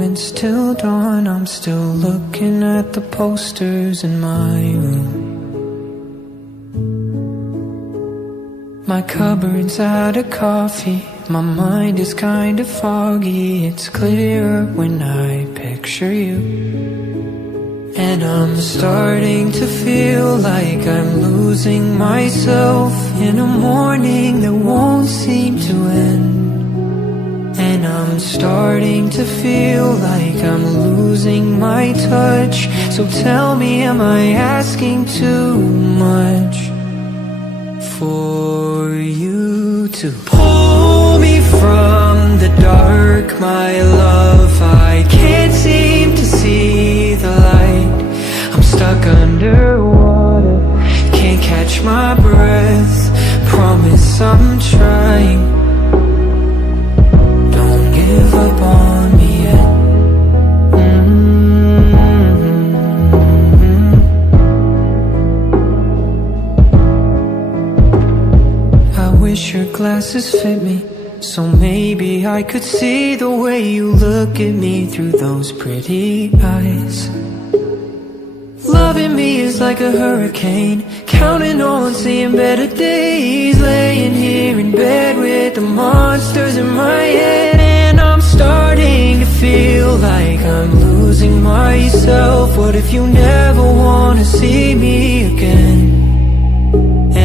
moments till dawn, I'm still looking at the posters in my room. My cupboard's out of coffee, my mind is kinda foggy. It's clearer when I picture you. And I'm starting to feel like I'm losing myself in a morning that won't seem to end. And I'm starting to feel like I'm losing my touch. So tell me, am I asking too much for you to pull me from the dark, my love? I can't seem to see the light. I'm stuck underwater, can't catch my breath. Promise I'm trying. Don't give up on me yet. I wish your glasses fit me, so maybe I could see the way you look at me through those pretty eyes. Loving me is like a hurricane, counting on seeing better days. Laying here in bed with the monsters in my head, and I'm starting to feel like I'm losing myself. What if you never wanna see me again?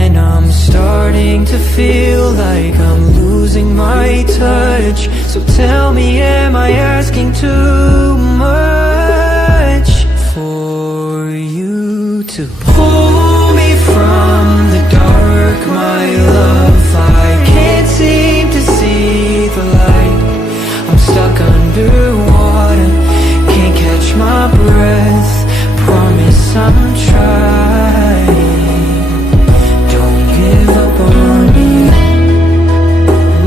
And I'm starting to feel like I'm losing my touch. So tell me, am I asking too much for you to pull me from the dark, my love? I can't seem to see the light. I'm stuck underwater, can't catch my breath. Promise I'm trying. Don't give up on me.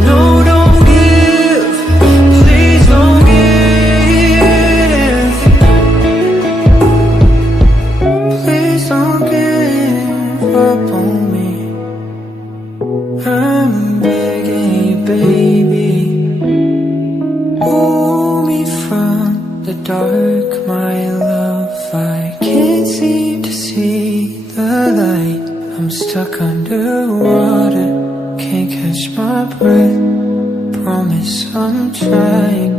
No, don't give. Please don't give. Please don't give up on me. I'm begging you, baby. Pull me from the dark, my love. I can't seem to see the light. I'm stuck underwater, can't catch my breath. Promise I'm trying.